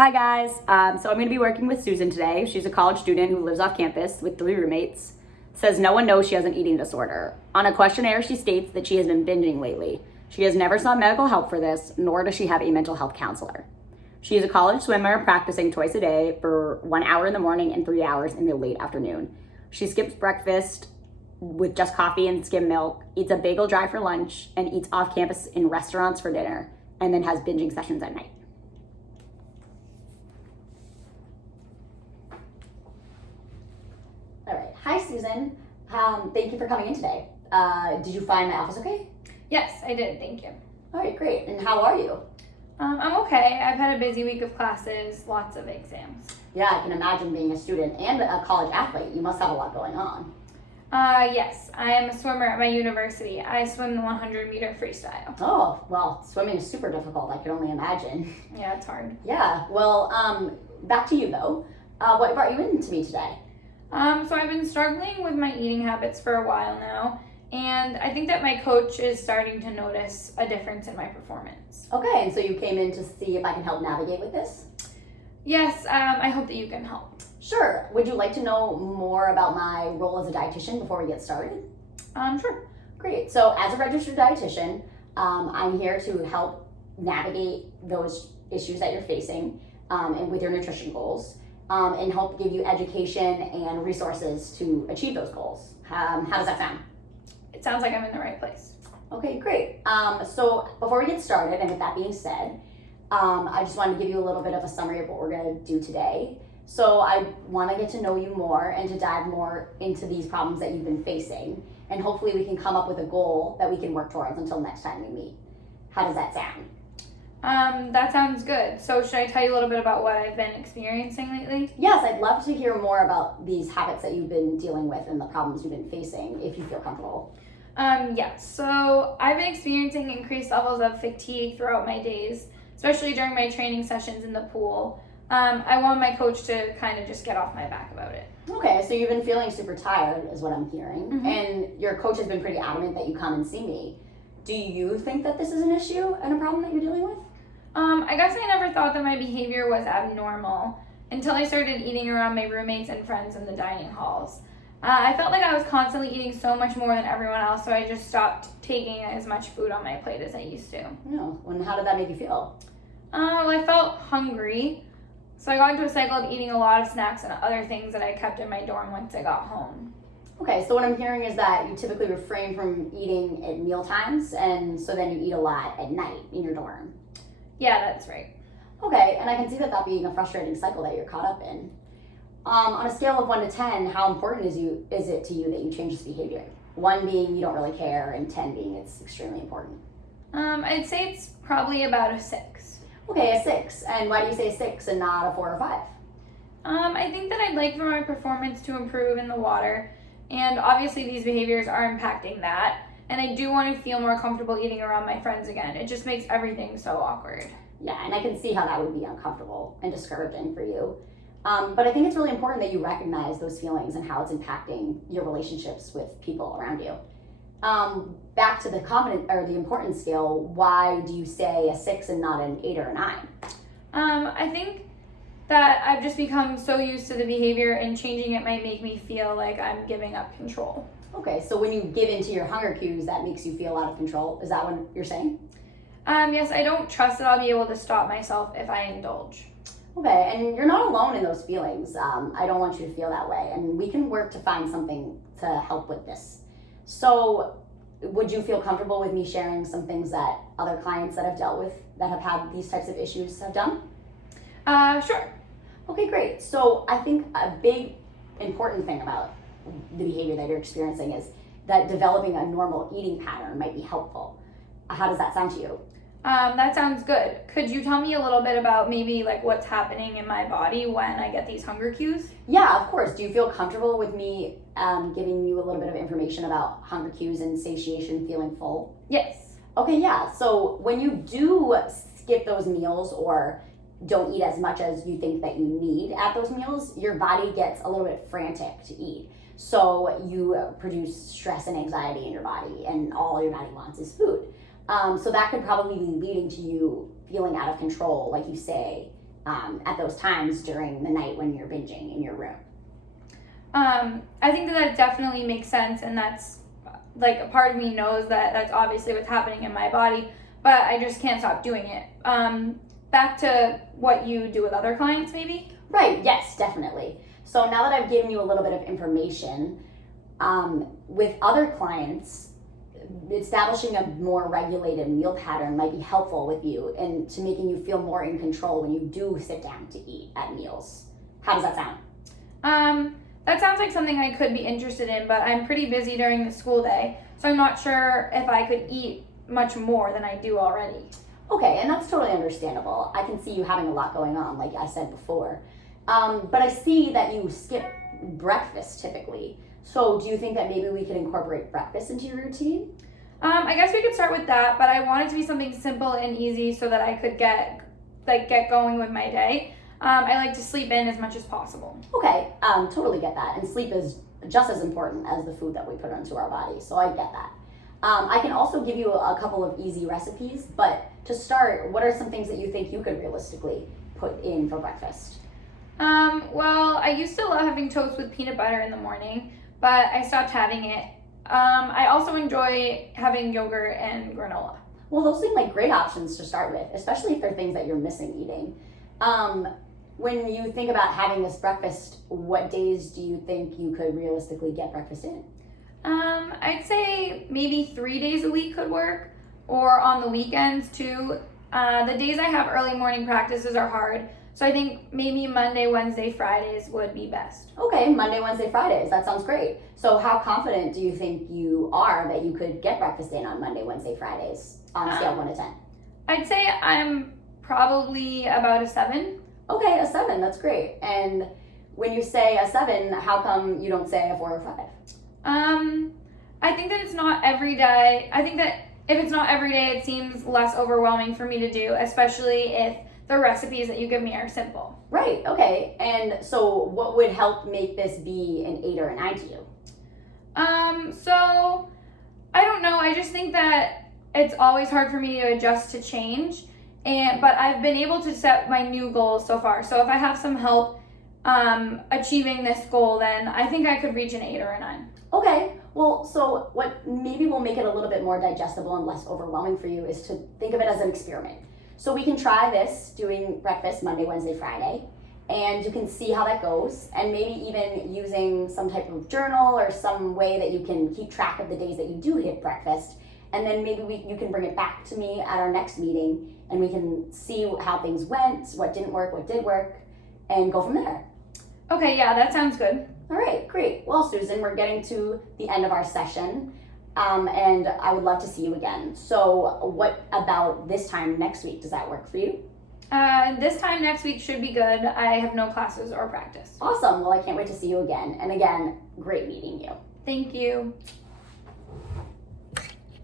Hi guys. So I'm going to be working with Susan today. She's a college student who lives off campus with 3 roommates. Says no one knows she has an eating disorder. On a questionnaire, she states that she has been binging lately. She has never sought medical help for this, nor does she have a mental health counselor. She is a college swimmer practicing twice a day for 1 hour in the morning and 3 hours in the late afternoon. She skips breakfast with just coffee and skim milk, eats a bagel dry for lunch, and eats off campus in restaurants for dinner, and then has binging sessions at night. All right. Hi, Susan. Thank you for coming in today. Did you find my office okay? Yes, I did. Thank you. All right, great. And how are you? I'm okay. I've had a busy week of classes, lots of exams. Yeah, I can imagine being a student and a college athlete. You must have a lot going on. Yes, I am a swimmer at my university. I swim the 100-meter freestyle. Oh, well, swimming is super difficult. I can only imagine. Yeah, it's hard. Yeah, well, back to you though. What brought you in to me today? So I've been struggling with my eating habits for a while now, and I think that my coach is starting to notice a difference in my performance. Okay, and so you came in to see if I can help navigate with this? Yes, I hope that you can help. Sure. Would you like to know more about my role as a dietitian before we get started? Sure. Great. So as a registered dietitian, I'm here to help navigate those issues that you're facing and with your nutrition goals and help give you education and resources to achieve those goals. How does that sound? It sounds like I'm in the right place. Okay, great. So before we get started, and with that being said, I just wanted to give you a little bit of a summary of what we're going to do today. So I want to get to know you more and to dive more into these problems that you've been facing. And hopefully we can come up with a goal that we can work towards until next time we meet. How does that sound? That sounds good. So should I tell you a little bit about what I've been experiencing lately? Yes, I'd love to hear more about these habits that you've been dealing with and the problems you've been facing, if you feel comfortable. Yes. So I've been experiencing increased levels of fatigue throughout my days, especially during my training sessions in the pool. I want my coach to kind of just get off my back about it. Okay, so you've been feeling super tired, is what I'm hearing, Mm-hmm. and your coach has been pretty adamant that you come and see me. Do you think that this is an issue and a problem that you're dealing with? I guess I never thought that my behavior was abnormal until I started eating around my roommates and friends in the dining halls. I felt like I was constantly eating so much more than everyone else, so I just stopped taking as much food on my plate as I used to. No. And how did that make you feel? Well, I felt hungry, so I got into a cycle of eating a lot of snacks and other things that I kept in my dorm once I got home. Okay, so what I'm hearing is that you typically refrain from eating at meal times, and so then you eat a lot at night in your dorm. Yeah, that's right. Okay, and I can see that being a frustrating cycle that you're caught up in. On a scale of 1 to 10, how important is it to you that you change this behavior? 1 being you don't really care, and 10 being it's extremely important. I'd say it's probably about a 6. Okay, a 6. And why do you say a 6 and not a 4 or 5? I think that I'd like for my performance to improve in the water, and obviously these behaviors are impacting that. And I do want to feel more comfortable eating around my friends again. It just makes everything so awkward. Yeah, and I can see how that would be uncomfortable and discouraging for you. But I think it's really important that you recognize those feelings and how it's impacting your relationships with people around you. Back to the the importance scale, why do you say a 6 and not an 8 or a 9? I think that I've just become so used to the behavior, and changing it might make me feel like I'm giving up control. Okay, so when you give into your hunger cues, that makes you feel out of control. Is that what you're saying? Yes, I don't trust that I'll be able to stop myself if I indulge. Okay, and you're not alone in those feelings. I don't want you to feel that way, and we can work to find something to help with this. So, would you feel comfortable with me sharing some things that other clients that I've dealt with that have had these types of issues have done? Sure. Okay, great. So, I think a big important thing about the behavior that you're experiencing is that developing a normal eating pattern might be helpful. How does that sound to you? That sounds good. Could you tell me a little bit about maybe like what's happening in my body when I get these hunger cues? Yeah, of course. Do you feel comfortable with me giving you a little bit of information about hunger cues and satiation, feeling full? Yes. Okay, yeah. So when you do skip those meals or don't eat as much as you think that you need at those meals, your body gets a little bit frantic to eat. So you produce stress and anxiety in your body, and all your body wants is food. So that could probably be leading to you feeling out of control, like you say, at those times during the night when you're binging in your room? I think that definitely makes sense, and that's like a part of me knows that that's obviously what's happening in my body, but I just can't stop doing it. Back to what you do with other clients, maybe? Right, yes, definitely. So now that I've given you a little bit of information, with other clients, establishing a more regulated meal pattern might be helpful with you and to making you feel more in control when you do sit down to eat at meals. How does that sound? That sounds like something I could be interested in, but I'm pretty busy during the school day, so I'm not sure if I could eat much more than I do already. Okay, and that's totally understandable. I can see you having a lot going on, like I said before. But I see that you skip breakfast typically. So do you think that maybe we could incorporate breakfast into your routine? I guess we could start with that, but I want it to be something simple and easy so that I could get going with my day. I like to sleep in as much as possible. Okay, totally get that. And sleep is just as important as the food that we put into our bodies, so I get that. I can also give you a couple of easy recipes, but to start, what are some things that you think you could realistically put in for breakfast? Well, I used to love having toast with peanut butter in the morning, but I stopped having it. I also enjoy having yogurt and granola. Well, those seem like great options to start with, especially if they're things that you're missing eating. When you think about having this breakfast, what days do you think you could realistically get breakfast in? I'd say maybe 3 days a week could work, or on the weekends too. The days I have early morning practices are hard, so I think maybe Monday, Wednesday, Fridays would be best. Okay, Monday, Wednesday, Fridays. That sounds great. So how confident do you think you are that you could get breakfast in on Monday, Wednesday, Fridays on a scale of 1 to 10? I'd say I'm probably about a 7. Okay, a 7. That's great. And when you say a 7, how come you don't say a 4 or 5? I think that it's not every day. I think that if it's not every day, it seems less overwhelming for me to do, especially if the recipes that you give me are simple. Right, okay. And so what would help make this be an 8 or a 9 to you? So I don't know. I just think that it's always hard for me to adjust to change. But I've been able to set my new goals so far. So if I have some help achieving this goal, then I think I could reach an 8 or a 9. Okay, well, so what maybe will make it a little bit more digestible and less overwhelming for you is to think of it as an experiment. So we can try this, doing breakfast Monday, Wednesday, Friday, and you can see how that goes, and maybe even using some type of journal or some way that you can keep track of the days that you do hit breakfast, and then maybe you can bring it back to me at our next meeting, and we can see how things went, what didn't work, what did work, and go from there. Okay, yeah, that sounds good. All right, great. Well, Susan, we're getting to the end of our session, and I would love to see you again. So what about this time next week? Does that work for you? This time next week should be good. I have no classes or practice. Awesome. Well, I can't wait to see you again. And again, great meeting you. Thank you.